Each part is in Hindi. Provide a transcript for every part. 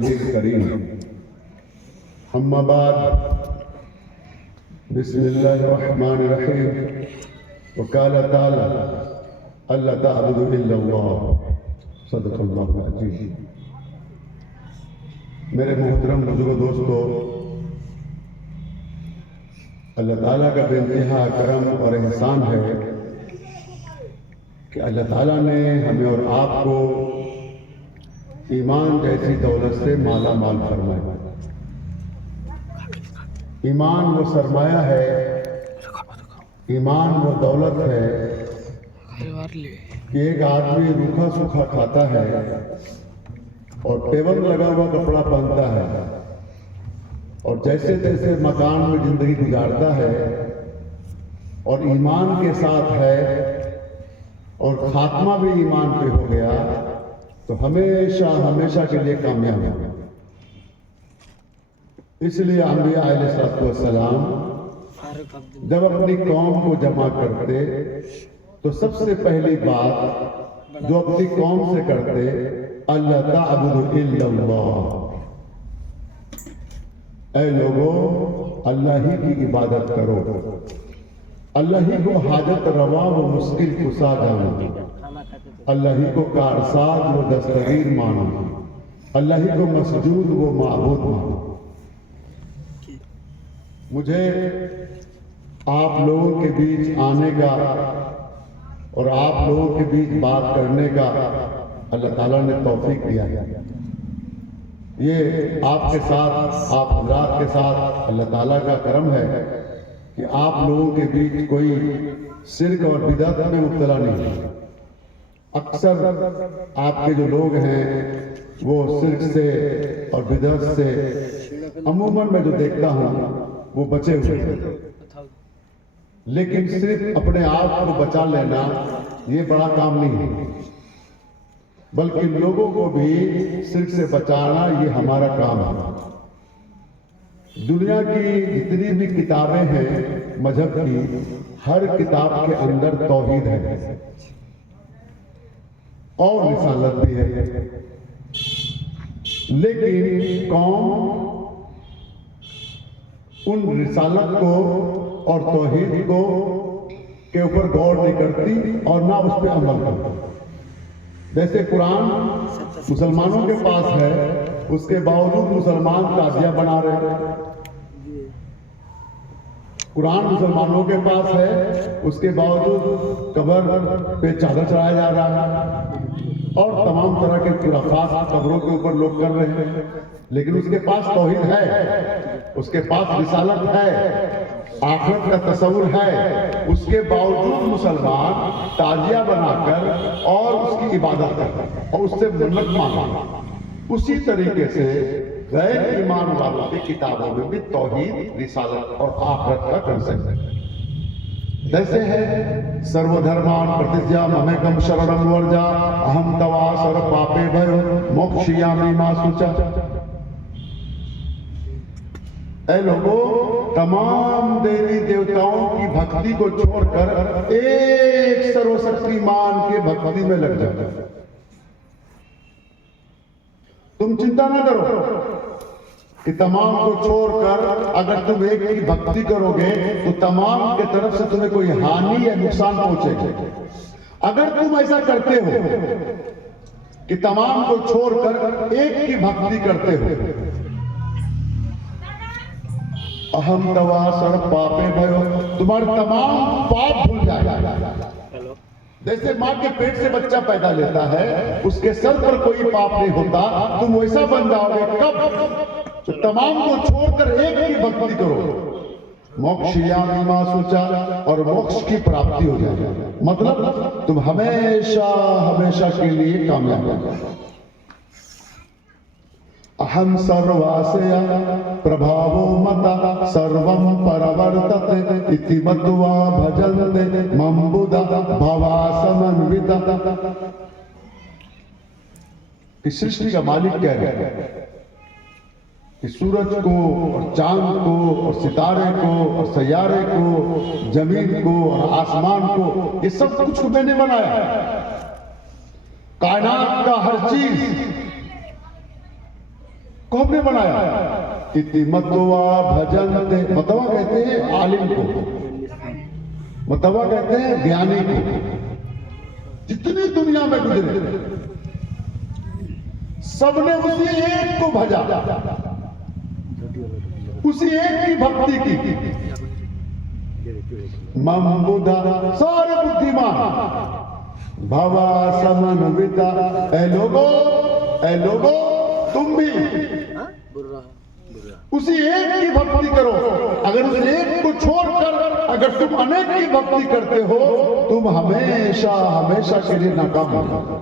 रसूलिल करीम। अम्मा बाद, बिस्मिल्लाहिर्रहमानिर्रहीम। वक़ाल ताला अल्ला ताअबुदु इल्लल्लाह, सदक़ल्लाहुल अज़ीम। मेरे मोहतरम बुजुर्ग दोस्तों, अल्लाह ताला का बेइंतहा करम और एहसान है कि अल्लाह ताला ने हमें और आपको ईमान जैसी दौलत से माला माल फरमाया। ईमान वो सरमाया है, ईमान वो दौलत है कि एक आदमी रूखा सूखा खाता है और टेबल लगा हुआ कपड़ा पहनता है और जैसे तैसे मकान में जिंदगी गुजारता है और ईमान के साथ है और खात्मा भी ईमान पे हो गया तो हमेशा हमेशा के लिए कामयाब है। इसलिए अंबिया अलैहिस्सलाम जब अपनी कौम को जमा करते तो सबसे पहली बात जो अपनी कौम से करते, अल्लाह ताअबुदु इल्लल्लाह, ऐ लोगों अल्लाह ही की इबादत करो, अल्लाह ही को हाजत रवा व मुश्किल कुसा जानो, अल्लाह ही को कारसाज व दस्तगीर मानो, अल्लाह ही को मसजूद व माबूद मानो। मुझे आप लोगों के बीच आने का और आप लोगों के बीच बात करने का अल्लाह ताला ने तौफीक दिया है। ये आपके साथ, आप हज़रात के साथ अल्लाह ताला का करम है कि आप लोगों के बीच कोई शिर्क और बिदअत में मुब्तला नहीं है। अक्सर आपके जो लोग हैं वो शिर्क से और बिदअत से अमूमन मैं जो देखता हूँ वो बचे हुए हैं, लेकिन सिर्फ अपने आप को बचा लेना ये बड़ा काम नहीं है, बल्कि लोगों को भी शिर्क से बचाना ये हमारा काम है। दुनिया की जितनी भी किताबें हैं मजहब की, हर किताब के अंदर तौहीद है और रिसालत भी है, लेकिन कौम उन रिसालत को और तौहीद को के ऊपर गौर नहीं करती और ना उस पर अमल करती। जैसे कुरान मुसलमानों के पास है, उसके बावजूद मुसलमान ताजिया बना रहे हैं। कुरान मुसलमानों के पास है, उसके बावजूद कब्र पे चादर चढ़ाया जा रहा है और तमाम तरह के खुराफात कब्रों के ऊपर लोग कर रहे हैं। लेकिन उसके पास तौहीद है, उसके पास रिसालत है, आखिरत का तस्वुर है, उसके बावजूद मुसलमान ताजिया बनाकर और उसकी इबादत करते हैं और उससे मन्नत मांगते। उसी तरीके से गैर ईमान वालों की किताबों में भी तौहीद, रिसालत और आखिरत का कंसेप्ट है। जैसे है सर्वधर्मान प्रतिज्ञा ममेकम शरणम वर्जा अहम तवा सर्व पापे भयो मोक्षयामि मा शुचा। ऐ लोगों, तमाम देवी देवताओं की भक्ति को छोड़कर एक सर्वशक्तिमान के भक्ति में लग जाओ। तुम चिंता ना करो कि तमाम को छोड़कर अगर तुम एक की भक्ति करोगे तो तमाम के तरफ से तुम्हें कोई हानि या नुकसान पहुंचेगा। अगर तुम ऐसा करते हो कि तमाम को छोड़कर एक की भक्ति करते हो, अहम तवा सर्व पापे भयो, तुम्हारे तमाम पाप भूल जाएगा। जैसे माँ के पेट से बच्चा पैदा लेता है, उसके सर पर कोई पाप नहीं होता, तुम वैसा बन जाओगे। कब? तो तमाम को छोड़कर एक की भक्ति करो, मोक्षयामि मा शुचा, और मोक्ष की प्राप्ति हो जाएगी। मतलब तुम हमेशा हमेशा के लिए कामयाब हो जाओगे। अहम सर्वास्या प्रभावो मता सर्वं परवर्तते इति मत्वा भजन्ते मम बुधा भवासमन्विता। इस सृष्टि का मालिक कह रहे हैं कि सूरज को और चांद को और सितारे को और सैयारे को, जमीन को और आसमान को, ये सब कुछ मैंने बनाया। कायनात का हर चीज कौन ने बनाया? इति मतवा भजनते, मतवा कहते हैं आलिम को, मतवा कहते हैं ज्ञानी को। जितनी दुनिया में गुजरे सबने उसी एक को भजा, उसी एक की भक्ति की। मम बुधा, सारे बुद्धिमान भवा समन्विता। ऐ लोगो तुम भी उसी एक की भक्ति करो। अगर उस एक को छोड़कर अगर तुम अनेक की भक्ति करते हो, तुम हमेशा हमेशा के लिए नाकाम हो जाओगे।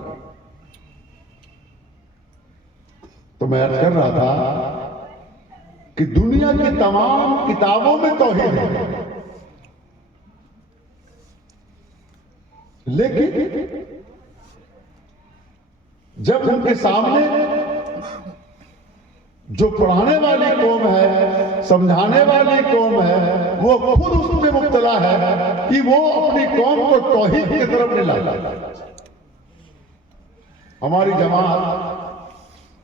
तो मैं अर्ज कर रहा था कि दुनिया की तमाम किताबों में तौहीद है, लेकिन जब उनके सामने जो पढ़ाने वाली कौम है, समझाने वाली कौम है, वो खुद उसमें मुब्तला है कि वो अपनी कौम को तौहीद की तरफ नहीं लाता। हमारी जमात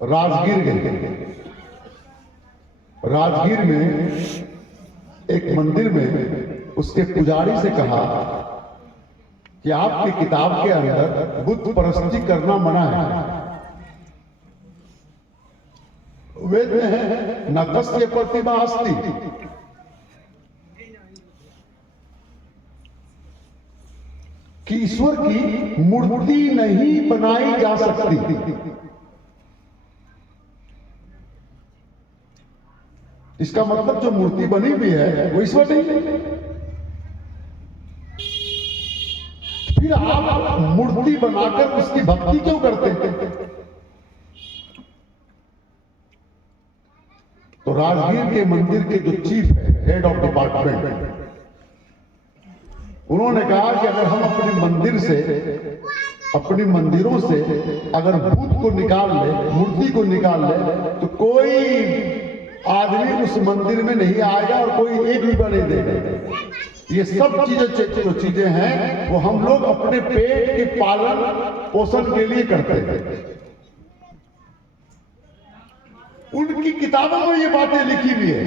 राजगीर गई। राजगीर में एक मंदिर में उसके पुजारी से कहा कि आपकी किताब के अंदर बुत परस्ती करना मना है। वेद में है न तस्य प्रतिमा अस्ति, कि ईश्वर की मूर्ति नहीं बनाई जा सकती। इसका मतलब जो मूर्ति बनी हुई है वो ईश्वर नहीं है। फिर आप मूर्ति बनाकर उसकी भक्ति क्यों करते हैं? तो राजगीर के मंदिर के जो चीफ है, हेड ऑफ डिपार्टमेंट, उन्होंने कहा कि अगर हम अपने मंदिर से, अपनी मंदिरों से अगर भूत को निकाल ले, मूर्ति को निकाल ले, तो कोई आदमी उस मंदिर में नहीं आएगा और कोई एक रुपया नहीं देगा। ये सब जो चीजें हैं वो हम लोग अपने पेट के पालन पोषण के लिए करते हैं। उनकी किताबों में ये बातें लिखी हुई है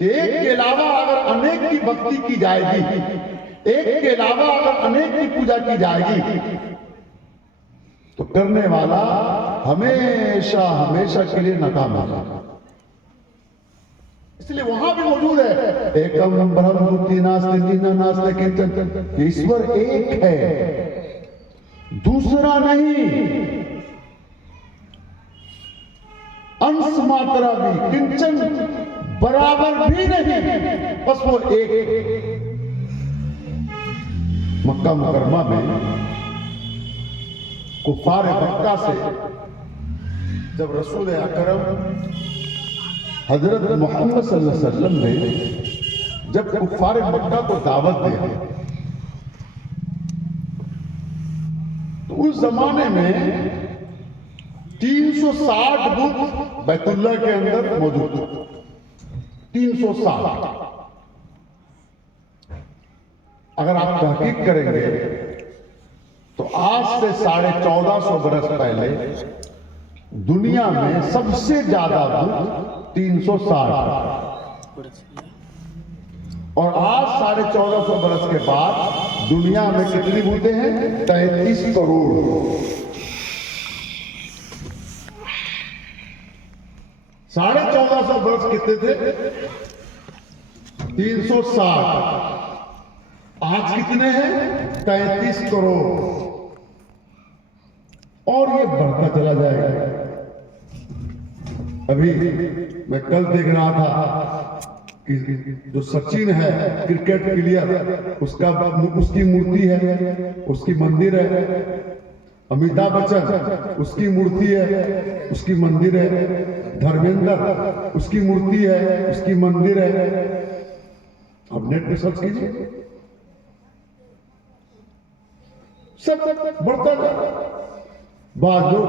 कि एक के अलावा अगर अनेक की भक्ति की जाएगी, एक के अलावा अगर अनेक की पूजा की जाएगी, तो करने वाला हमेशा हमेशा के लिए नाकाम हो जाएगा। इसलिए वहां भी मौजूद है एकम ब्रह्म बुद्धि नास्ति नीना नास्ति किंचन, ईश्वर एक है, दूसरा नहीं, अंश मात्रा भी, किंचन बराबर भी नहीं, बस वो एक। मक्का मुकर्रमा में कुफार मक्का से जब रसूल अकरम हजरत मोहम्मद सल्लल्लाहु अलैहि वसल्लम ने जब कुफार मक्का को दावत दिया, तो उस जमाने में 360 बुत बैतुल्लाह के अंदर मौजूद थे। 360। अगर आप तहकीक करेंगे तो आज से 1450 बरस पहले दुनिया में सबसे ज्यादा बुत 360, और आज 1450 बरस के बाद दुनिया में कितनी बुतें हैं? 33 करोड़। 1450 बरस कितने थे? 360। आज कितने हैं? 33 करोड़। और ये बढ़ता चला जाएगा। अभी मैं कल देख रहा था कि जो सचिन है क्रिकेट प्लेयर, उसकी मूर्ति है, उसकी मंदिर है। अमिताभ बच्चन, उसकी मूर्ति है, उसकी मंदिर है। धर्मेंद्र, उसकी मूर्ति है, उसकी मंदिर है। अब नेट पे सर्च कीजिए, सब बढ़ता जा रहा है। बाद लोग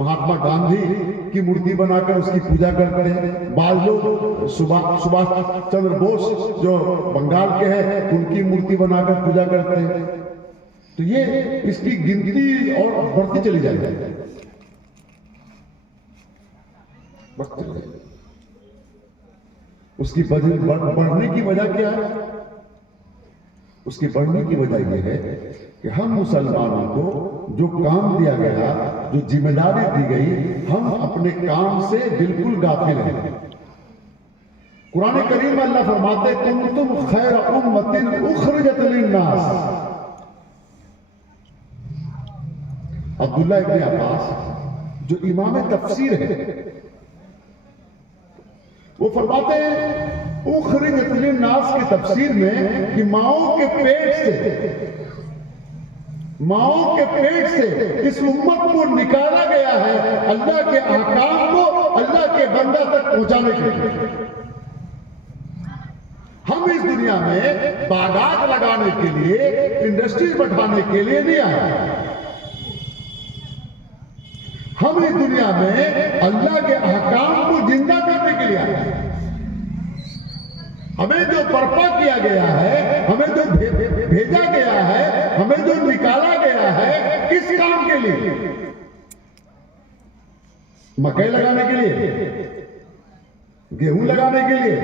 महात्मा गांधी की मूर्ति बनाकर उसकी पूजा करते हैं, बाद लोग सुभाष चंद्र बोस जो बंगाल के हैं उनकी मूर्ति बनाकर पूजा करते हैं। तो ये इसकी गिनती और बढ़ती चली जाएगी। वक्त चले जाएगा। उसकी बढ़ने की वजह क्या है? उसकी बढ़ने की वजह यह है कि हम मुसलमानों को जो काम दिया गया, जो जिम्मेदारी दी गई, हम अपने काम से बिल्कुल गाफिल हैं। कुरान करीम में अल्लाह फरमाते कुंतुम खैर उम्मतिन उखरिजत लिन्नास। अब्दुल्लाह इब्न अब्बास जो इमाम तफसीर है, वो फरमाते हैं उखरिजत लिन्नास की तफसीर में कि माओं के पेट से इस उम्मत को निकाला गया है अल्लाह के अहकाम को अल्लाह के बंदा तक पहुंचाने के लिए। हम इस दुनिया में बागात लगाने के लिए, इंडस्ट्रीज बढ़ाने के लिए नहीं आए। हम इस दुनिया में अल्लाह के अहकाम को जिंदा करने के लिए आए। हमें जो बर्पा किया गया है, हमें जो भेजा गया है, हमें जो निकाला गया है, किस काम के लिए? मकई लगाने के लिए, गेहूं लगाने के लिए,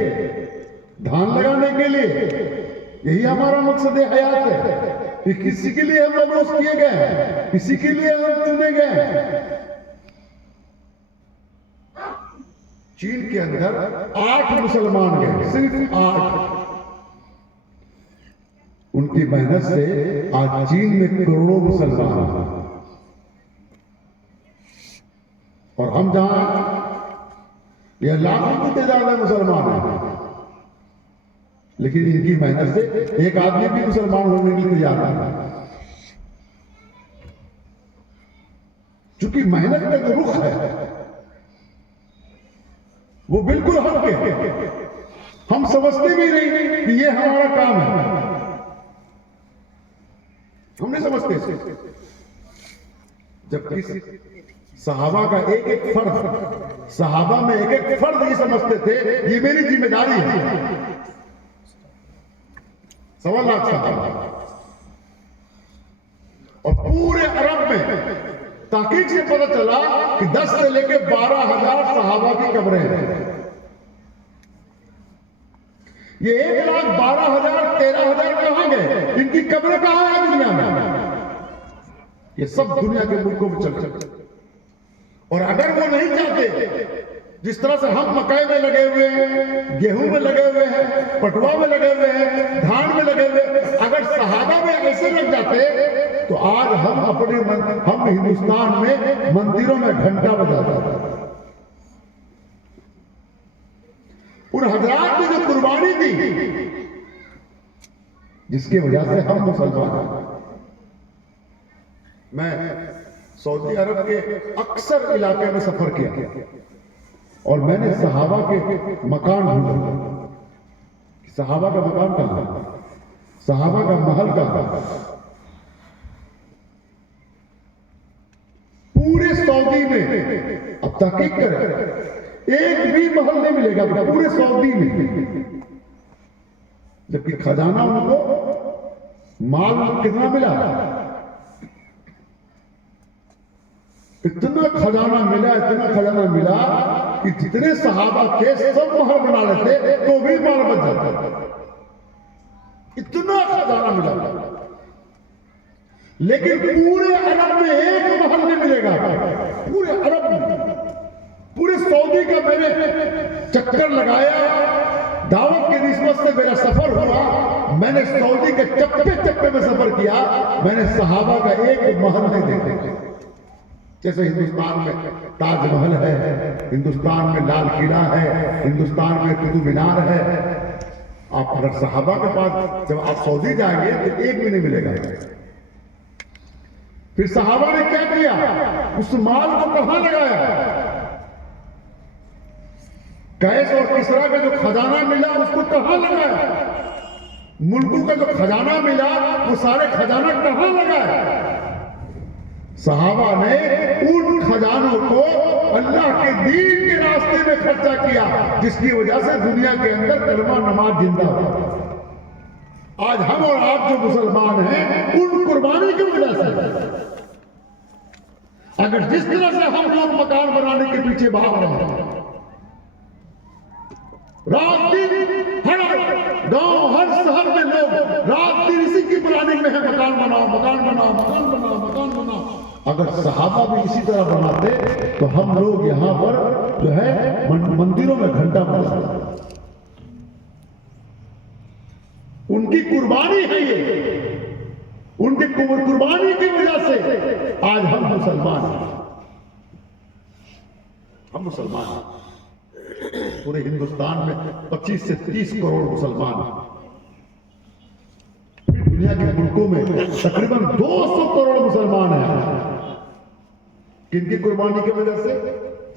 धान लगाने के लिए। यही हमारा मकसद हयात है कि किसी के लिए हम मबूस किए गए, किसी के लिए हम चुने गए। चीन के अंदर 8 मुसलमान गए, सिर्फ 8। उनकी मेहनत से आज चीन में करोड़ों मुसलमान हैं। और हम जहां यह लाखों की तादाद में मुसलमान हैं, लेकिन इनकी मेहनत से एक आदमी भी मुसलमान होने के लिए तैयार नहीं। चूंकि मेहनत का जो रुख है वो बिल्कुल हल्के है। हम समझते भी नहीं कि ये हमारा काम है, हम नहीं समझते। जबकि सहाबा का एक एक फर्द, सहाबा में एक एक फर्द ये समझते थे ये मेरी जिम्मेदारी है। 1.25 लाख सहाबा और पूरे अरब में ताकीद से पता चला कि 10 से लेकर 12,000 सहाबा की कब्रें हैं। ये 1,12,000 13,000 कहां गए? इनकी कब्रें कहां है दुनिया में? ये सब दुनिया के मुल्कों में चल चुके। और अगर वो नहीं चाहते, जिस तरह से हम मकई में लगे हुए हैं, गेहूं में लगे हुए हैं, पटुआ में लगे हुए हैं, धान में लगे हुए हैं, अगर सहाबा में ऐसे लग जाते तो आज हम हिंदुस्तान में मंदिरों में घंटा बजाते। उन हजरात ने जो कुर्बानी दी, जिसकी वजह से हम मुसलमान हैं। मैं सऊदी अरब के अक्सर इलाके में सफर किया और मैंने सहाबा के मकान ढूंढा। सहाबा का मकान कहां है? सहाबा का महल कहां है? पूरे सऊदी में अब तहकीक करें, एक भी महल नहीं मिलेगा पूरे सऊदी में। जबकि खजाना उनको माल कितना मिला? इतना खजाना मिला, इतना खजाना मिला कि जितने सहाबा थे सब महल बना लेते तो भी माल बच जाता। इतना खजाना मिला, लेकिन पूरे अरब में एक महल नहीं मिलेगा। पूरे अरब में, पूरे सऊदी का मैंने चक्कर लगाया, दावत की निस्बत से मेरा सफर हुआ। मैंने सऊदी के चप्पे चप्पे में सफर किया, मैंने सहाबा का एक महल नहीं देखे। जैसे हिंदुस्तान में ताजमहल है, हिंदुस्तान में लाल किला है, हिंदुस्तान में कुतुब मीनार है। आप अगर सहाबा के पास जब आप सऊदी जाएंगे तो एक भी नहीं मिलेगा। फिर सहाबा ने क्या किया? उस माल को कहां लगाया? कैस और किसरा का जो खजाना मिला उसको कहां लगाया? मुल्कों का जो खजाना मिला वो सारे खजाना कहां लगाया? सहाबा ने उन खजानों को अल्लाह के दीन के रास्ते में खर्चा किया, जिसकी वजह से दुनिया के अंदर कलमा नमाज जिंदा हुआ। आज हम और आप जो मुसलमान हैं उन कुर्बानी की वजह से, अगर जिस तरह से हम लोग मकान बनाने के पीछे भाग रहे हैं, रात दिन हर गांव हर शहर में लोग रात दिन इसी की प्लानिंग में है, मकान बनाओ मकान बनाओ मकान बनाओ मकान बनाओ। अगर सहाबा भी इसी तरह बनाते तो हम लोग यहाँ पर जो है मंदिरों में घंटा बजाते। उनकी कुर्बानी है ये, उनकी कुर्बानी की वजह से आज हम मुसलमान हैं। हम मुसलमान हैं। पूरे हिंदुस्तान में 25 से 30 करोड़ मुसलमान हैं। दुनिया के मुल्कों में तकरीबन 200 करोड़ मुसलमान हैं। किनकी कुर्बानी की वजह से?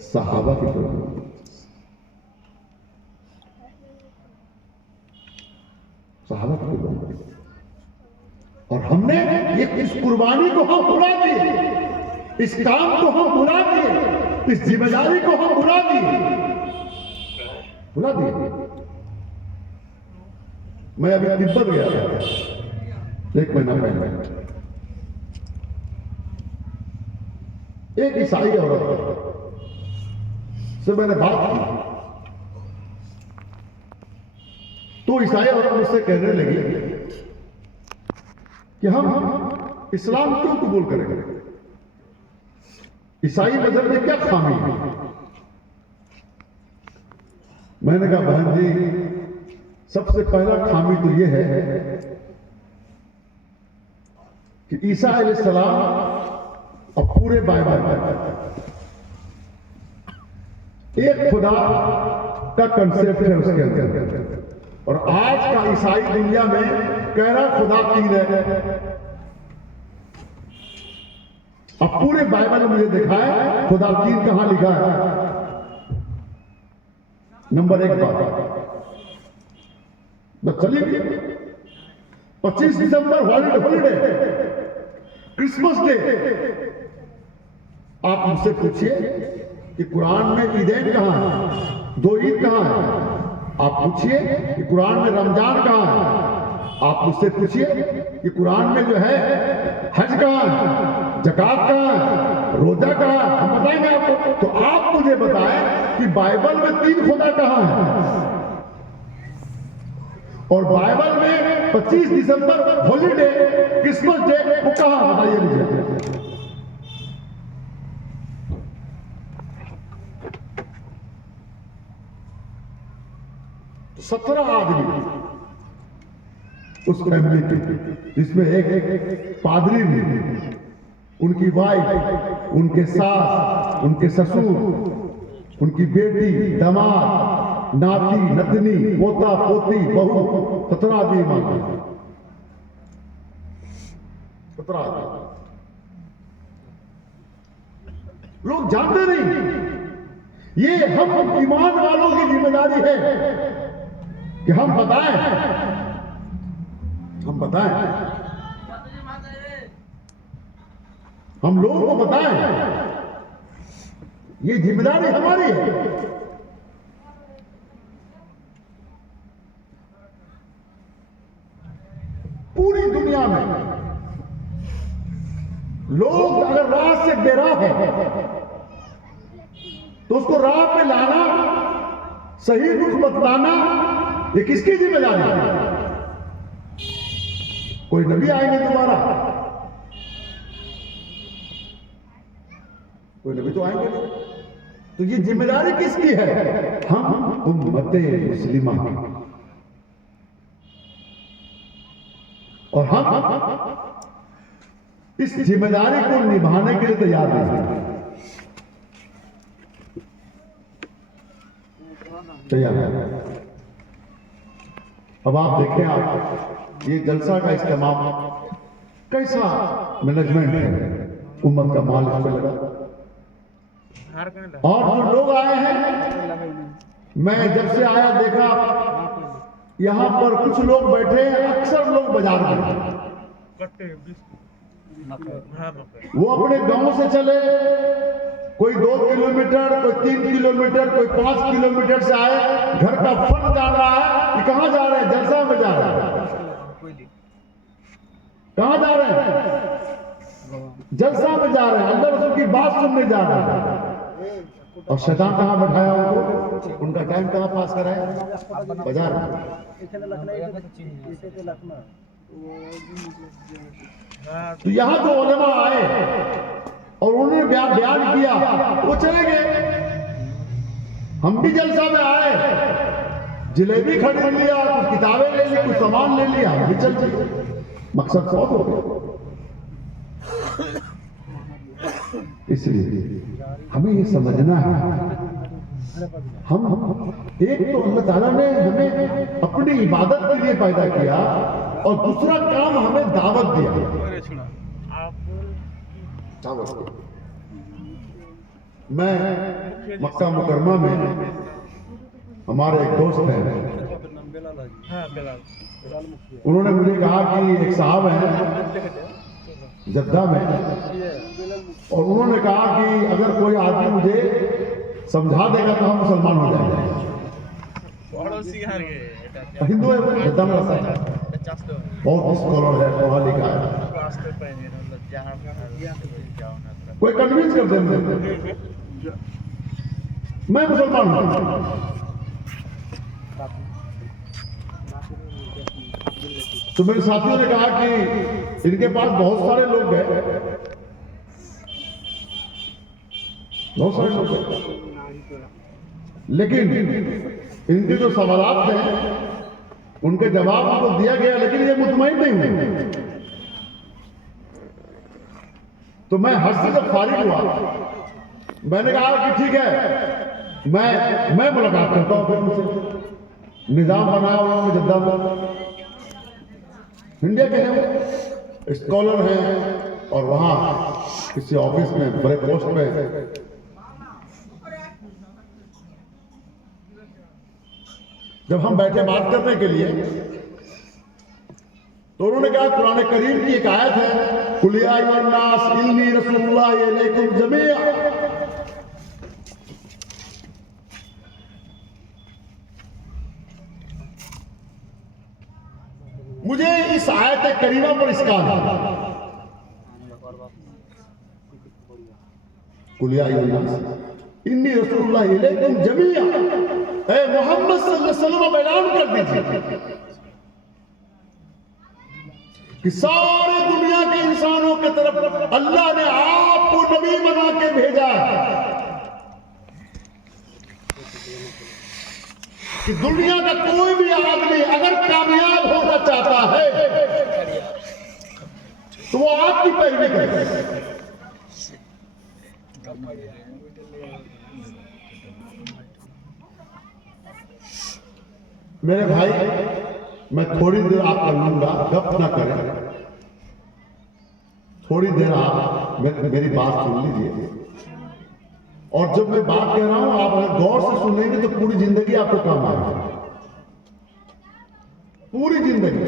सहाबा की कुर्बानी। सहाबा की कुर्बानी। और हमने ये इस कुर्बानी को हम भुला दिए, इस काम को हम भुला दिए, इस जिम्मेदारी को हम भुला दिए। मैं अभी तिब्बत गया था 1 महीना पहले। एक ईसाई औरत से मैंने बात की तो ईसाई औरत मुझसे कहने लगी कि हम इस्लाम क्यों कबूल करेंगे, ईसाई मजहब में क्या खामी है। मैंने कहा बहन जी, सबसे पहला खामी तो यह है कि ईसा अलैहिस्सलाम और पूरे बाइबल एक खुदा का कंसेप्ट है उसके अंदर, और आज का ईसाई दुनिया में कह रहा खुदा 3 है। अब पूरे बाइबल में मुझे दिखाए खुदा 3 कहां लिखा है। नंबर 1 बात बस चलिए, 25 दिसंबर हॉलीडे, क्रिसमस डे। आप मुझसे पूछिए कि कुरान में ईदैन कहां है, 2 ईद कहां है। आप पूछिए कि कुरान में रमजान कहां है। आप मुझसे पूछिए कि कुरान में जो है हज कहां है, ज़कात कहां है, रोजा कहां है। हम बताएंगे आपको। तो आप मुझे बताएं कि बाइबल में 3 खुदा कहां है, और बाइबल में 25 दिसंबर हॉलीडे, क्रिसमस डे वो कहां, बताइए मुझे। 17 आदमी उस फैमिली के, जिसमें एक पादरी भी, उनकी वाइफ, उनके सास, उनके ससुर, उनकी बेटी, दामाद, नाती, नतनी, पोता, पोती, बहू, 17 आदमी मानते हैं। 17 आदमी लोग जानते नहीं। ये हम ईमान वालों की जिम्मेदारी है कि हम बताएं, हम लोगों को बताएं। ये जिम्मेदारी हमारी है। पूरी दुनिया में लोग अगर राह से बेराह है तो उसको राह पे लाना, सही रुख बतलाना, ये किसकी जिम्मेदारी है? कोई नबी आएंगे दोबारा? कोई नबी तो आएंगे नहीं। तो ये जिम्मेदारी किसकी है? हम उम्मते मुस्लिमा, और हम इस जिम्मेदारी को निभाने के लिए तैयार नहीं, तैयार है। अब आप देखें, आप ये जलसा का इस्तेमाल कैसा मैनेजमेंट है, उम्मत का माल इस पे लगा। और जो लोग आए हैं, मैं जब से आया देखा यहां पर कुछ लोग बैठे हैं, अक्सर लोग बाजार में, वो अपने गांव से चले, कोई 2 किलोमीटर, कोई 3 किलोमीटर, कोई 5 किलोमीटर से आए, घर का फर्ज जा रहा है कि कहां जा रहे हैं, जलसा में जा रहे हैं। कहां जा रहे हैं? जलसा में जा रहे हैं, अल्लाह रसूल की बात सुनने जा रहे हैं। और शैतान कहां बैठाया उनको? उनका टाइम कहाँ पास करा है? बाजार में। तो यहाँ जो उलेमा आए और उन्होंने बयान किया, वो चले गए। हम भी जलसा में आए, जलेबी खरीद लिया, कुछ किताबें ले ली, कुछ सामान ले लिया, हम भी चल दिए। मकसद बहुत हो गया। इसलिए हमें ये समझना है, हम एक तो अल्लाह ताला ने हमें अपनी इबादत के लिए पैदा किया और दूसरा काम हमें दावत दिया। मैं मक्का मुकरमा में, हमारे एक दोस्त हैं, उन्होंने मुझे कहा कि एक साहब हैं जद्दा में, और उन्होंने कहा कि अगर कोई आदमी मुझे समझा देगा तो हम मुसलमान हो जाएंगे। हिंदू है, जद्दा में रहता है, बहुत स्कॉलर है, पढ़ा लिखा है, कोई कन्विंस कर दे मैं मुसलमान हूं। तो मेरे साथियों ने कहा कि इनके पास बहुत सारे लोग हैं, बहुत सारे लोग हैं, लेकिन इनके जो सवालात हैं उनके जवाब उनको दिया गया, लेकिन ये मुतमईन नहीं हुए। तो मैं हज से जब फारिग हुआ, मैंने कहा कि ठीक है, मैं मुलाकात करता हूं फिर उनसे। निजाम बनाया उन्होंने जद्दा में, इंडिया के हैं, स्कॉलर हैं और वहां किसी ऑफिस में बड़े पोस्ट में। जब हम बैठे बात करने के लिए, तो उन्होंने कहा कुरान करीम की एक आयत है, कुल या अय्युहन नास इन्नी रसूलुल्लाह इलैकुम जमीआ। मुझे इस आयत करीमा पर इसका कुल या अय्युहन नास इन्नी रसूलुल्लाह इलैकुम जमीआ, ए मोहम्मद सल्लल्लाहु अलैहि वसल्लम ऐलान कर दीजिए कि सारे दुनिया के इंसानों के तरफ अल्लाह ने आपको नबी बना के भेजा है, कि दुनिया का कोई भी आदमी अगर कामयाब होना चाहता है तो वो आपकी पैरवी करे। मेरे भाई, मैं थोड़ी देर आपका लूंगा, गप ना करें, थोड़ी देर आप मेरी बात सुन लीजिए। और जब मैं बात कह रहा हूं, आप अगर गौर से सुन लेंगे तो पूरी जिंदगी आपको काम आएगी। पूरी जिंदगी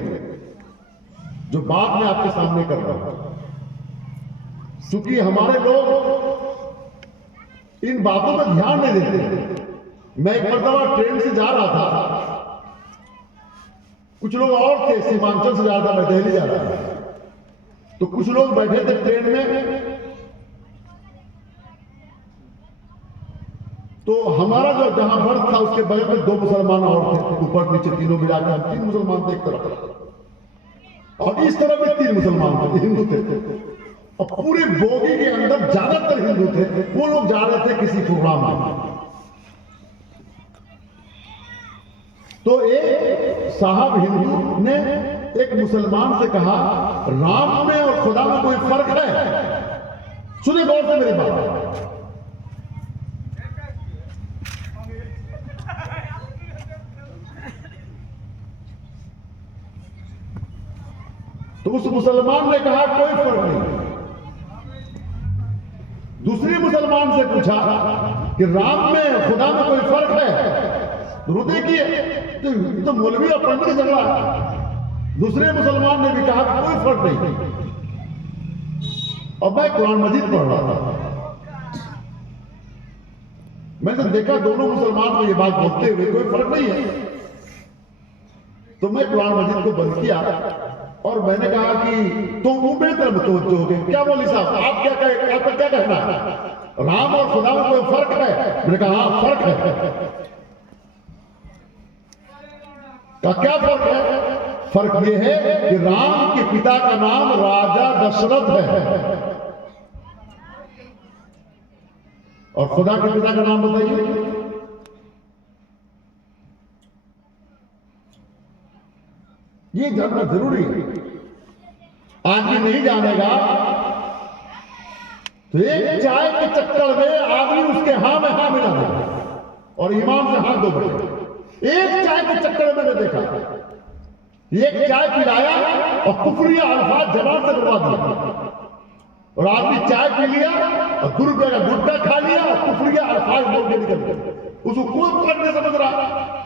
जो बात मैं आपके सामने कर रहा हूं, क्योंकि हमारे लोग इन बातों पर ध्यान नहीं देते। मैं एक मरतबा ट्रेन से जा रहा था, कुछ लोग और थे, सीमांचल से जा रहा था, मैं दिल्ली जा रहा था, तो कुछ लोग बैठे थे ट्रेन में। तो हमारा जो जहां बर्थ था उसके बगल में 2 मुसलमान और थे, ऊपर नीचे तीनों मिलाकर हम 3 मुसलमान थे एक तरफ, और इस तरफ भी 3 मुसलमान थे, हिंदू थे। और पूरी बोगी के अंदर ज्यादातर हिंदू थे। वो लोग जा रहे थे किसी प्रोग्राम में। तो एक साहब हिंदू ने एक मुसलमान से कहा, राम में और खुदा में कोई फर्क है? सुनिए गौर से मेरी बात। तो उस मुसलमान ने कहा कोई फर्क नहीं। दूसरी मुसलमान से पूछा कि राम में खुदा में कोई फर्क है? तो देखिए, तो मौलवी और पंडित झगड़ा है। दूसरे मुसलमान ने भी कहा कोई फर्क नहीं। और मैं कुरान मजीद पढ़ रहा था, मैंने देखा दोनों मुसलमान को ये बात बोलते हुए कोई फर्क नहीं है। तो मैं कुरान मजीद को बंद किया और मैंने कहा कि तो वो मेरी तरफ मुतवज्जो हो गए, क्या मौलवी साहब आप आपका क्या कहना है, राम और खुदा में कोई फर्क है? मैंने कहा हाँ फर्क है। का क्या फर्क है? फर्क यह है कि राम के पिता का नाम राजा दशरथ है और खुदा के पिता का नाम बताइए। ये जानना जरूरी है। आदमी नहीं जानेगा तो एक चाय के चक्कर में आदमी उसके हां में हां मिला देगा और ईमान से हाथ धो बैठे। एक चाय के चक्कर में मैंने देखा, एक चाय पिलाया और कुफरिया अल्फाज जबान से करवा दिया और आदमी चाय पी लिया और 2 रुपए का गुटखा खा लिया और कुफरिया अल्फाज बोल के निकल गया। उसको कोई फर्क नहीं समझ रहा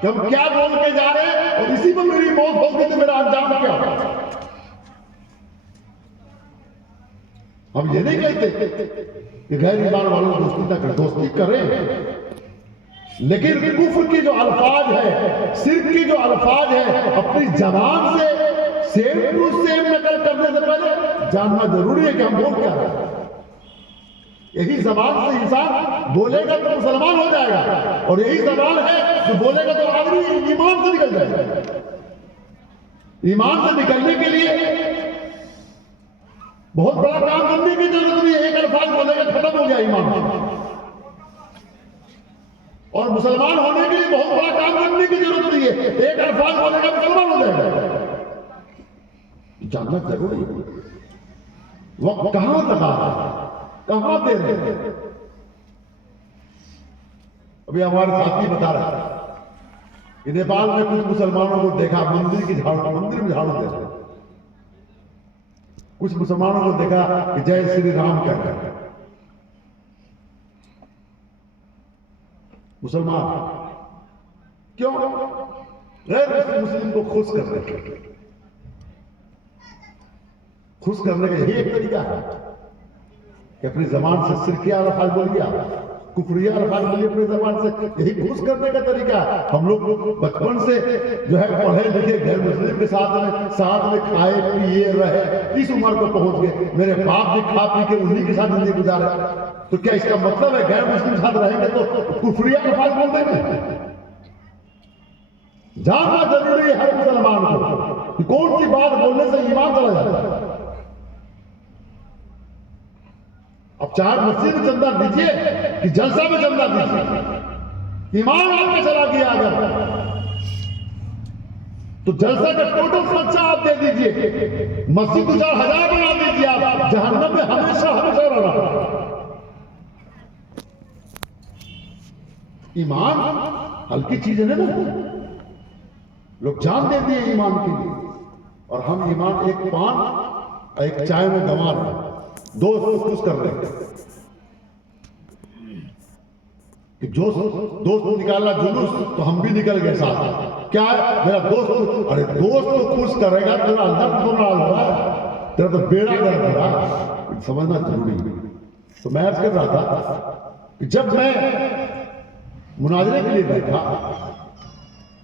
कि हम क्या बोल के जा रहे हैं और इसी पर मेरी मौत होगी तो मेरा अंजाम क्या होगा। हम ये नहीं कहते कि गैर ईमान वालों को दोस्ती ना करें, दोस्ती करें, लेकिन कुफ्र की जो अल्फाज है, शिर्क की जो अल्फाज है, अपनी जबान से सेम टू सेम नकल करने से पहले जानना जरूरी है कि हम बोल क्या रहे हैं। यही जबान से इंसान बोलेगा तो मुसलमान हो जाएगा और यही जबान है जो बोलेगा तो आदमी ईमान से निकल जाएगा। ईमान से निकलने के लिए बहुत बड़ा काम करने की जरूरत नहीं है। एक अल्फाज बोलेगा खत्म हो गया ईमान। और मुसलमान होने के लिए बहुत बड़ा काम करने की जरूरत नहीं है। एक अल्फाज बोलेगा मुसलमान हो जाएगा। जानना जरूरी है वक्त कहां लगा रहा है, कहां दे रहे हैं। अभी हमारे साथी बता रहे हैं कि नेपाल में कुछ मुसलमानों को देखा मंदिर में झाड़ू दे रहे हैं। कुछ मुसलमानों को देखा कि जय श्री राम कह रहे हैं। मुसलमान क्यों? गैर मुस्लिम को खुश करने के लिए। खुश करने का यही एक तरीका है कि अपनी जबान से सिरकिया अल्फाज बोलिए, कुफरिया अल्फाज बोलिए अपनी जबान से। यही खुश करने का तरीका है। हम लोग बचपन से जो है पढ़े लिखे गैर मुस्लिम के साथ में खाए पिए रहे, इस उम्र को पहुंच गए। मेरे बाप भी खा पी के उन्हीं के साथ जिंदगी गुजारा। तो क्या इसका मतलब है गैर मुस्लिम साथ रहेंगे तो कुफरिया अल्फाज बोल देंगे? जानना जरूरी है हर मुसलमान को कि कौन सी बात बोलने से ईमान चला जाता है। अब चाहे मस्जिद में चंदा दीजिए कि जलसा में चंदा दीजिए, ईमान आपका चला गया अगर तो जलसा का टोटल खर्चा आप दे दीजिए, मस्जिद को 4000 बना दीजिए, आप जहन्नम में हमेशा रहना। ईमान हल्की चीज है ना, लोग जान दे दिए ईमान के लिए। और हम ईमान एक पान एक चाय में गंवा रहे हैं, दोस्त को खुश कर रहे हैं कि जो दोस्त निकाला जुलूस तो हम भी निकल गए साथ। क्या है मेरा दोस्त? अरे दोस्त को खुश करेगा तेरा अंदर तो नाराज हो रहा है, तेरा तो बेड़ा गर्क हो रहा है। समझना जरूरी है। तो मैं अर्ज कर रहा था कि जब मैं मुनाजरे के लिए बैठा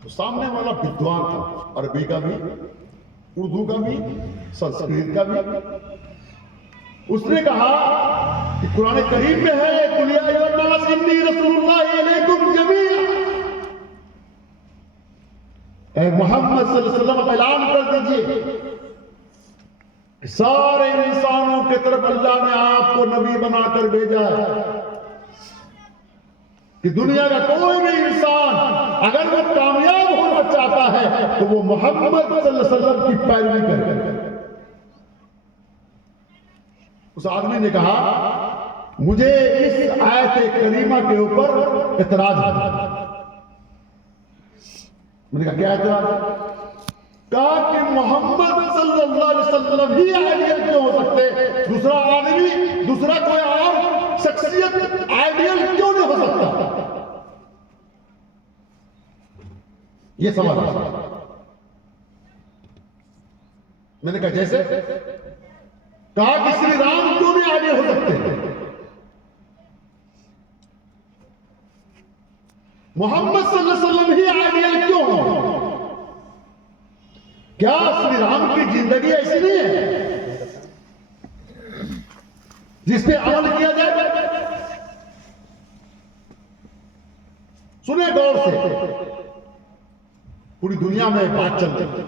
तो सामने वाला विद्वान था, अरबी का भी, उर्दू का भी, संस्कृत का भी। उसने कहा कि कुरान करीम में है कुलिया अय्युहन्नास इन्नी रसूलुल्लाहि इलैकुम जमीअ। ऐ मोहम्मद सल्लल्लाहु अलैहि वसल्लम ऐलान कर दीजिए कि सारे इंसानों की तरफ अल्लाह ने आपको नबी बनाकर भेजा है कि दुनिया का कोई भी इंसान अगर वो कामयाब होना चाहता है तो वो मोहम्मद सल्लल्लाहु अलैहि वसल्लम की पैरवी करे। उस आदमी ने कहा मुझे इस आयत करीमा के ऊपर इतराज है। मैंने कहा क्या एतराज? कहा कि मोहम्मद सल्लल्लाहु अलैहि वसल्लम ही आइडियल क्यों हो सकते, दूसरा आदमी, दूसरा कोई और शख्सियत आइडियल क्यों नहीं हो सकता? ये सवाल है। मैंने कहा जैसे कहा कि श्री राम क्यों नहीं आइडियल हो सकते? मोहम्मद सल्लल्लाहु अलैहि वसल्लम ही आइडियल क्यों हो? क्या श्री राम की जिंदगी ऐसी नहीं है जिस पे अमल किया जाए? सुने गौर से, पूरी दुनिया में एक बात चल रही है,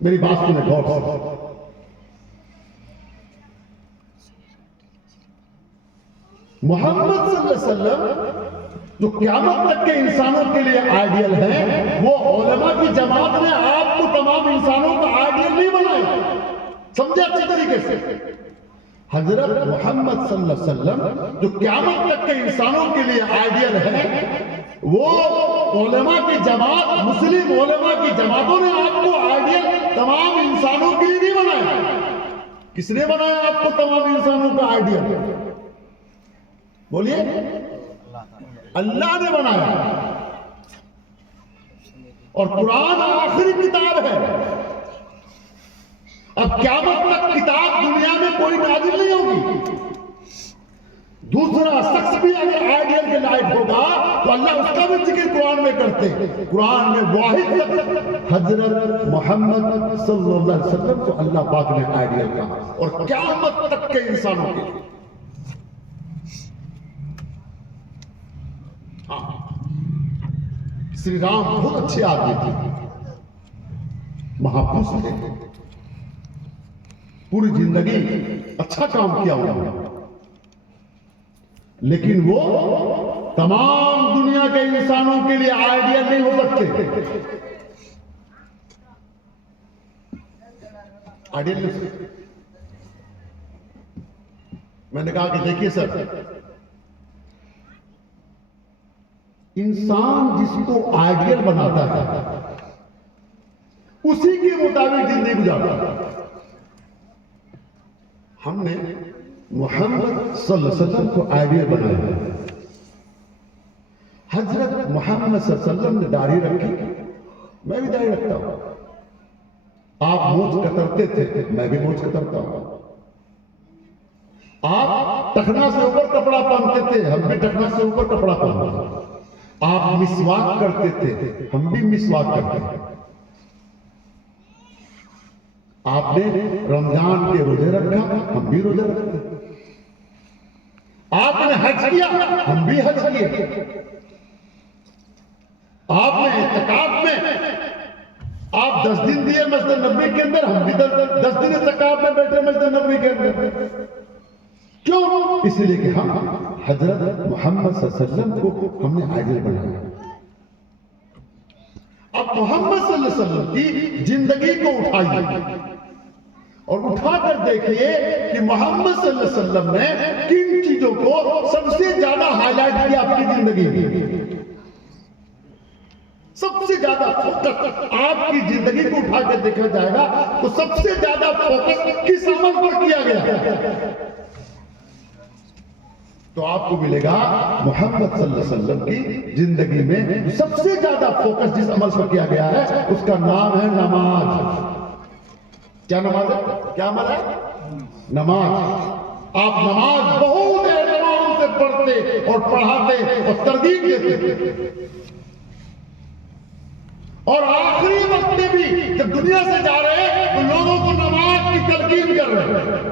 मेरी बात सुने गौर से। मोहम्मद सल्लल्लाहु अलैहि वसल्लम जो क़यामत तक के इंसानों के लिए आइडियल है, वो उलमा की जमात ने आपको तमाम इंसानों का आइडियल नहीं बनाया। समझे अच्छी तरीके से? हजरत मोहम्मद सल्लल्लाहु अलैहि वसल्लम जो क़यामत तक के इंसानों के लिए आइडियल है, वो उलमा की जमात, मुस्लिम उलमा की जमातों ने आपको आइडियल तमाम इंसानों के लिए नहीं बनाया। किसने बनाया आपको तमाम इंसानों का आइडियल? बोलिए, अल्लाह ने बनाया। और कुरान आखिरी किताब है। अब क़यामत तक किताब दुनिया में कोई नाजिल नहीं होगी। दूसरा शख्स भी अगर आइडियल के लायक होगा तो अल्लाह उसका भी जिक्र कुरान में करते। कुरान में वाहिद हजरत मोहम्मद सल्लल्लाहु अलैहि वसल्लम को अल्लाह पाक ने आइडियल कहा, और क़यामत तक के इंसानों के लिए। श्री राम बहुत अच्छे आदमी थे, महापुरुष थे, पूरी जिंदगी अच्छा काम किया उन्होंने, लेकिन वो तमाम दुनिया के इंसानों के लिए आइडियल नहीं हो सकते। आइडियल नहीं हो सकते। मैंने कहा कि देखिए सर, इंसान जिसको आइडियल बनाता है उसी के मुताबिक जिंदगी गुजारता है। हमने मोहम्मद सल्लल्लाहु अलैहि वसल्लम को आइडियल बनाया। हजरत मोहम्मद सल्लल्लाहु अलैहि वसल्लम ने दाढ़ी रखी, मैं भी दाढ़ी रखता हूं। आप मूंछ कतरते थे, मैं भी मूंछ कतरता हूं। आप टखना से ऊपर कपड़ा पहनते थे, हम भी टखना से ऊपर कपड़ा पहनते हैं। आप मिसवाक करते थे, हम भी मिसवाक करते हैं। आपने रमजान के रोजे रखा, हम भी रोजे रखते हैं। आपने हज किया, हम भी हज किए। आपने इत्तिकाफ में आप 10 दिन दिए मस्जिद नबवी के अंदर, हम भी 10 दिन इत्तिकाफ में बैठे मस्जिद नबवी के अंदर। क्यों? इसलिए कि हम हजरत मोहम्मद सल्लल्लाहु अलैहि वसल्लम को हमने आइडियल बनाया। अब मोहम्मद सल्लल्लाहु अलैहि वसल्लम की जिंदगी को उठाइए और उठाकर देखिए कि मोहम्मद सल्लल्लाहु अलैहि वसल्लम ने किन चीजों को सबसे ज्यादा हाईलाइट किया अपनी जिंदगी में। सबसे ज्यादा फोकस आपकी जिंदगी को उठाकर देखा जाएगा तो सबसे ज्यादा फोकस किस अमल पर किया गया तो आपको मिलेगा मोहम्मद सल्लल्लाहु अलैहि वसल्लम की जिंदगी में सबसे ज्यादा फोकस जिस अमल पर किया गया है उसका नाम है नमाज। क्या नमाज है? क्या अमल है? नमाज। आप नमाज बहुत एहतमाम से पढ़ते और पढ़ाते और तरगीब देते, और आखिरी वक्त में भी जब दुनिया से जा रहे हैं तो लोगों को नमाज की तलकीन कर रहे हैं।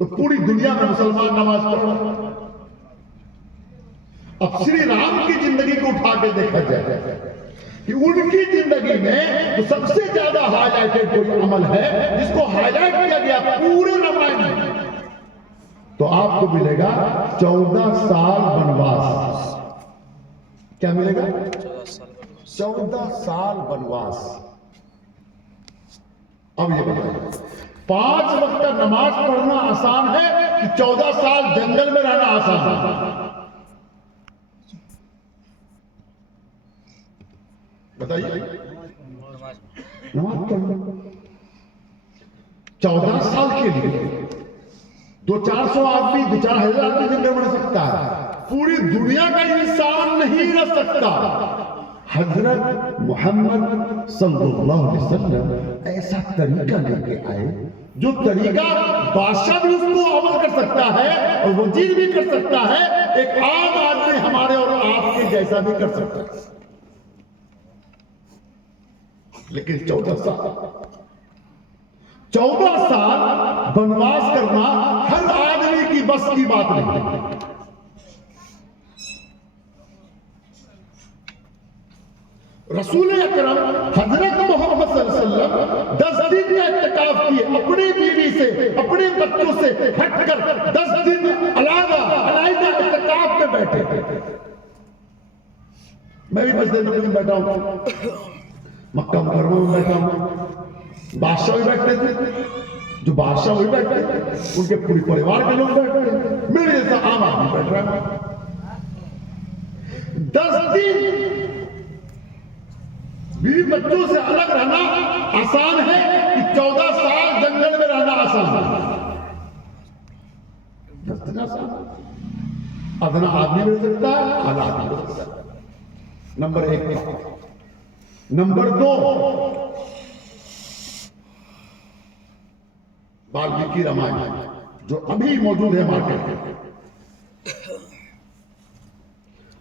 तो पूरी दुनिया में मुसलमान नमाज पढ़ रहे हैं। अब श्री राम की जिंदगी को उठा के देखा जाए कि उनकी जिंदगी में तो सबसे ज्यादा हाईलाइटेड कोई अमल है जिसको हाईलाइट किया गया पूरे रामायण में, तो आपको मिलेगा 14 साल वनवास। क्या मिलेगा? 14 साल वनवास। अब ये बताइए 5 वक्त का नमाज पढ़ना आसान है कि 14 साल जंगल में रहना आसान है? बताइए। नमाज पढ़ना 14 साल के लिए 200-400 आदमी 2-4 आदमी जंगल में रह सकता है, पूरी दुनिया का इंसान नहीं रह सकता। हजरत मोहम्मद सल्लल्लाहु अलैहि वसल्लम ऐसा तरीका लेके आए जो तरीका बादशाह भी उसको अमल कर सकता है और वजीर भी कर सकता है, एक आम आदमी हमारे और आपके जैसा भी कर सकता है। लेकिन 14 साल वनवास करना हर आदमी की बस की बात नहीं। रसूल अकरम हजरत मोहम्मद सल्लल्लाहु अलैहि वसल्लम 10 दिन का इत्तिकाफ किए, अपनी बीवी से, अपने बच्चों से हटकर 10 दिन अलग इत्तिकाफ में बैठे। मैं भी मस्जिद नबवी में बैठा हूं, मक्का मुकर्रमा में बैठा हूं। बादशाह भी बैठते थे, जो बादशाह वही बैठते थे, उनके पूरे परिवार के लोग बैठते थे, मेरे जैसा आम आदमी बैठ रहा है। 10 दिन बीवी बच्चों से अलग रहना आसान है कि 14 साल जंगल में रहना आसान है? 10 दिन आसान है। अदना आदमी मिल सकता है, आला आदमी मिल सकता है। नंबर 1। नंबर 2, वाल्मीकि रामायण जो अभी मौजूद है मार्केट में,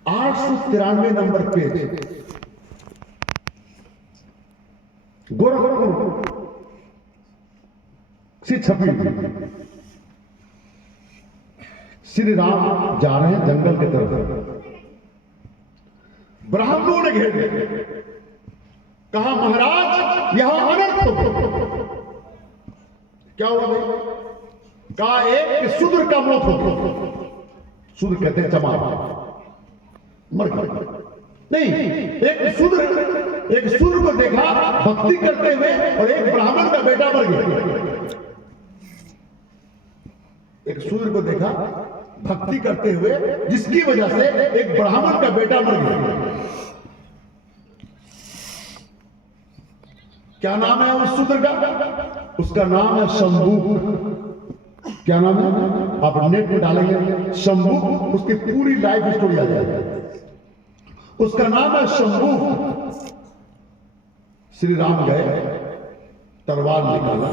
893 नंबर पेज, गोरखपुर से छपी हुई। श्री राम जा रहे हैं जंगल की तरफ, ब्राह्मणों ने घेर लिया, कहा महाराज यहां अनर्थ हो। क्या हुआ भाई? कहा एक शूद्र का मौत हो। शूद्र कहते हैं चमार, मर गया। नहीं, एक शूद्र को देखा भक्ति करते हुए और एक ब्राह्मण का बेटा मर गया। एक शूद्र को देखा भक्ति करते हुए, जिसकी वजह से एक ब्राह्मण का बेटा मर गया। क्या नाम है उस शूद्र का? उसका नाम है शंभू। क्या नाम है? आप नेट में डालेंगे शंभू, उसकी पूरी लाइफ स्टोरी आ जाएगी। उसका नाम है शंभू। श्री राम गए, तलवार निकाला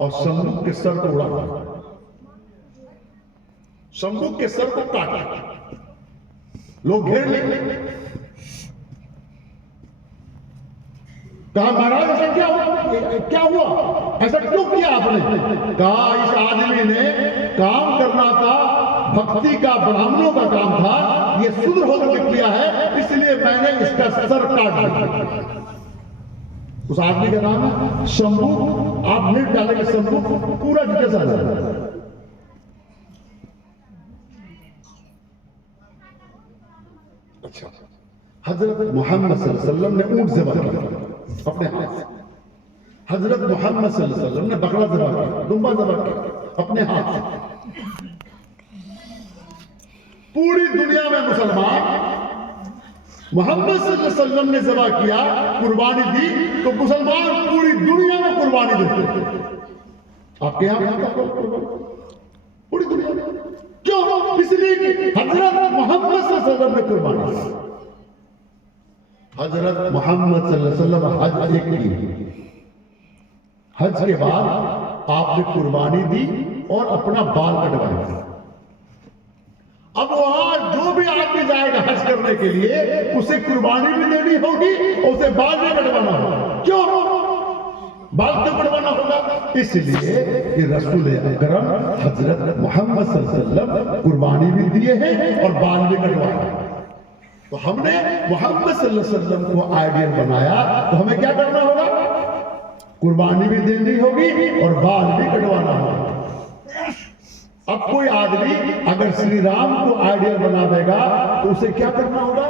और शंभू के सर को उड़ा, शंभू के सर को काटा। लोग घेर ले, कहा महाराज ऐसा क्या हुआ, ऐसा क्यों किया आपने? कहा इस आदमी ने काम करना था, भक्ति का, ब्राह्मणों का काम था, ये शूद्र होकर किया है, इसलिए मैंने इसका सर काट दिया। उस आदमी का नाम है शंभू। आप नेट डालेंगे शंभू, पूरा डिटेल्स आ जाएगा। अच्छा, हजरत मोहम्मद सल्लल्लाहु अलैहि वसल्लम ने ऊंट ज़िबा किया अपने हाथ से। हजरत मोहम्मद सल्लल्लाहु अलैहि वसल्लम ने बकरा ज़िबा किया, दुम्बा ज़िबा किया अपने हाथ से। पूरी दुनिया में मुसलमान मोहम्मद सल्लल्लाहु अलैहि वसल्लम ने ज़िबा किया, कुर्बानी दी, तो मुसलमान पूरी दुनिया में कुर्बानी देते। आपके यहां पूरी दुनिया में क्यों? इसलिए कि हजरत मोहम्मद सल्लल्लाहु अलैहि वसल्लम ने कुर्बानी दी। हजरत मोहम्मद सल्लल्लाहु अलैहि वसल्लम हज एक की, हज के बाद आपने कुर्बानी दी और अपना बाल कटवाया। अब वहां जो भी आदमी जाएगा हज करने के लिए, उसे कुर्बानी भी देनी होगी और उसे बाल भी कटवाना होगा। क्यों बाल क्यों कटवाना होगा? इसलिए कि रसूल अकरम हजरत मोहम्मद सल्लल्लाहु अलैहि वसल्लम कुर्बानी भी दिए हैं और बाल भी कटवाए। तो हमने मोहम्मद सल्लल्लाहु अलैहि वसल्लम को आइडियल बनाया, तो हमें क्या करना होगा? कुर्बानी भी देनी होगी और बाल भी कटवाना होगा। अब कोई आदमी अगर श्री राम को आइडियल बना देगा तो उसे क्या करना होगा?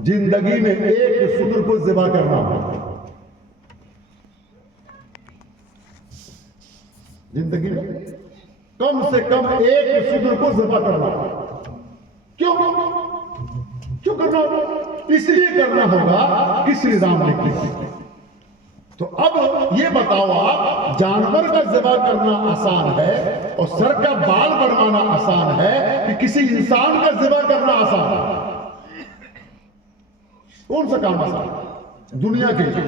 जिंदगी में एक शूद्र को ज़िबा करना होगा। जिंदगी में कम से कम एक शूद्र को ज़िबा करना होगा। क्यों करना होगा? इसलिए करना होगा कि श्री राम ने किया। तो अब ये बताओ आप, जानवर का ज़िबा करना आसान है और सर का बाल बढ़वाना आसान है कि किसी इंसान का ज़िबा करना आसान है? कौन सा काम आसान है दुनिया के लिए?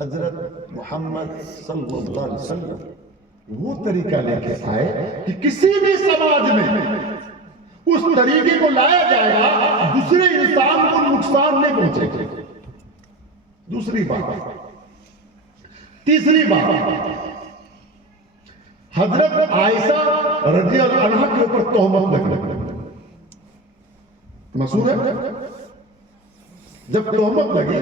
हजरत मोहम्मद सल्लल्लाहु अलैहि वसल्लम वो तरीका लेके आए कि किसी भी समाज में उस तरीके को लाया जाएगा, दूसरे इंसान को नुकसान नहीं पहुंचेगा। दूसरी बात, तीसरी बात, हजरत आयशा रज़ियल्लाहु अन्हा के ऊपर तोहमत लग गई। मशहूर है। जब तोहमत लगी,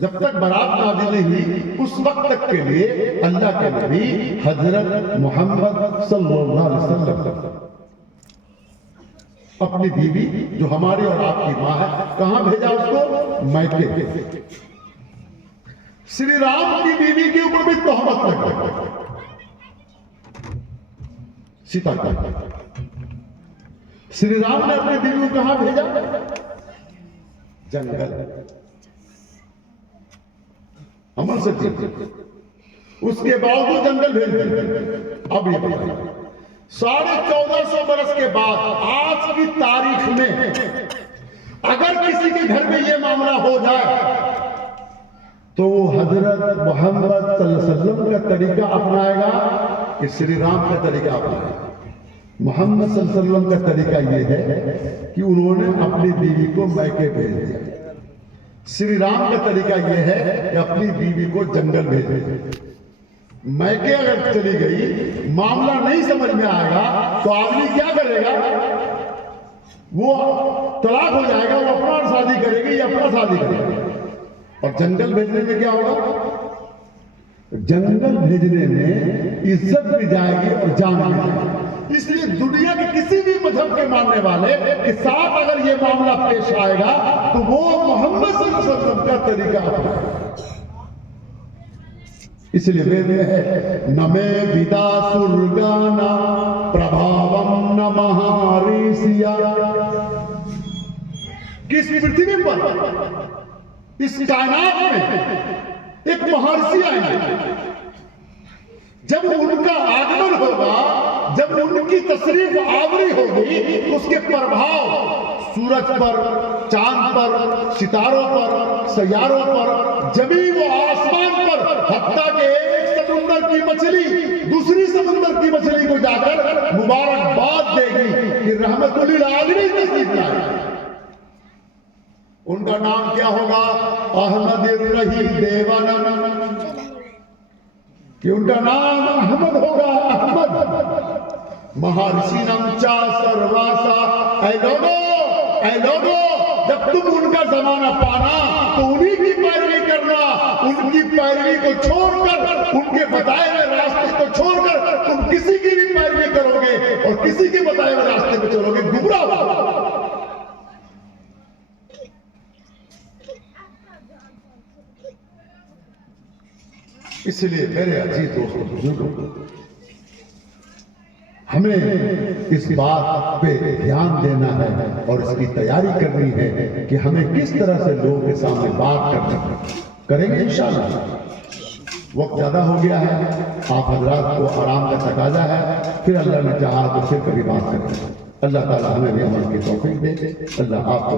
जब तक बारात नाज़िल नहीं हुई, उस वक्त तक के लिए अल्लाह के नबी हजरत मोहम्मद सल्लल्लाहु अलैहि वसल्लम अपनी बीवी जो हमारी और आपकी मां है, कहां भेजा उसको? मैके। श्री राम की बीवी के ऊपर भी तोहमत लग गई, सीता का। श्री राम ने अपनी बीवी को कहां भेजा? जंगल। अमल से उसके बावजूद जंगल भेज दिया। अब ये बताइए, 1450 बरस के बाद आज की तारीख में अगर किसी के घर में यह मामला हो जाए तो वो हजरत मोहम्मद सल्लल्लाहु अलैहि वसल्लम का तरीका अपनाएगा कि श्री राम का तरीका अपनाएगा? मोहम्मद सल्लल्लाहु अलैहि वसल्लम का तरीका यह है कि उन्होंने अपनी बीवी को मैके भेज दिया। श्री राम का तरीका यह है कि अपनी बीवी को जंगल भेज दिया। मैके अगर चली गई, मामला नहीं समझ में आएगा तो आदमी क्या करेगा? वो तलाक हो जाएगा, वो अपना शादी करेगी या अपना शादी करेगा। और जंगल भेजने में क्या होगा? जंगल भेजने में इज्जत भी जाएगी और जान भी जाएगी। इसलिए दुनिया के किसी भी मजहब के मानने वाले के साथ अगर ये मामला पेश आएगा तो वो मोहम्मद सल्लल्लाहु अलैहि वसल्लम का तरीका अपनाएगा। इसलिए वेद में है, न मे विदा सुरगाना प्रभावम न महारिसिया। किस पृथ्वी पर, इस कायनात में एक महर्षि आएंगे। जब उनका आगमन होगा, जब उनकी तशरीफ आवरी होगी, उसके प्रभाव सूरज पर, चांद पर, सितारों पर, सैयारों पर, जमीन व आसमान पर, हत्ता के एक समुंदर की मछली दूसरी समुंदर की मछली को जाकर मुबारकबाद देगी कि रहमतुल आलमीन तशरीफ लाए। उनका नाम क्या होगा? अहमद रही देवानंद, कि उनका नाम अहमद होगा। अहमद महर्षि नमचा सर्वासा। ऐ लोगो, जब तुम उनका जमाना पाना तो उन्हीं की पैरवी करना। उनकी पैरवी को छोड़कर, उनके बताए हुए रास्ते को छोड़कर तुम किसी की भी पैरवी करोगे और किसी के बताए हुए रास्ते पे चलोगे, गुमराह होगे। इसलिए मेरे अजीज दोस्तों, बुजुर्गों, हमें इस बात पे ध्यान देना है और इसकी तैयारी करनी है कि हमें किस तरह से लोगों के सामने बात करेंगे। इंशाअल्लाह वक्त ज्यादा हो गया है, आप हजरात को आराम का तकाजा है, फिर अल्लाह ने चाहा तो फिर कभी बात करेंगे। अल्लाह ताला हमें भी अमल की तौफीक दे। अल्लाह आपको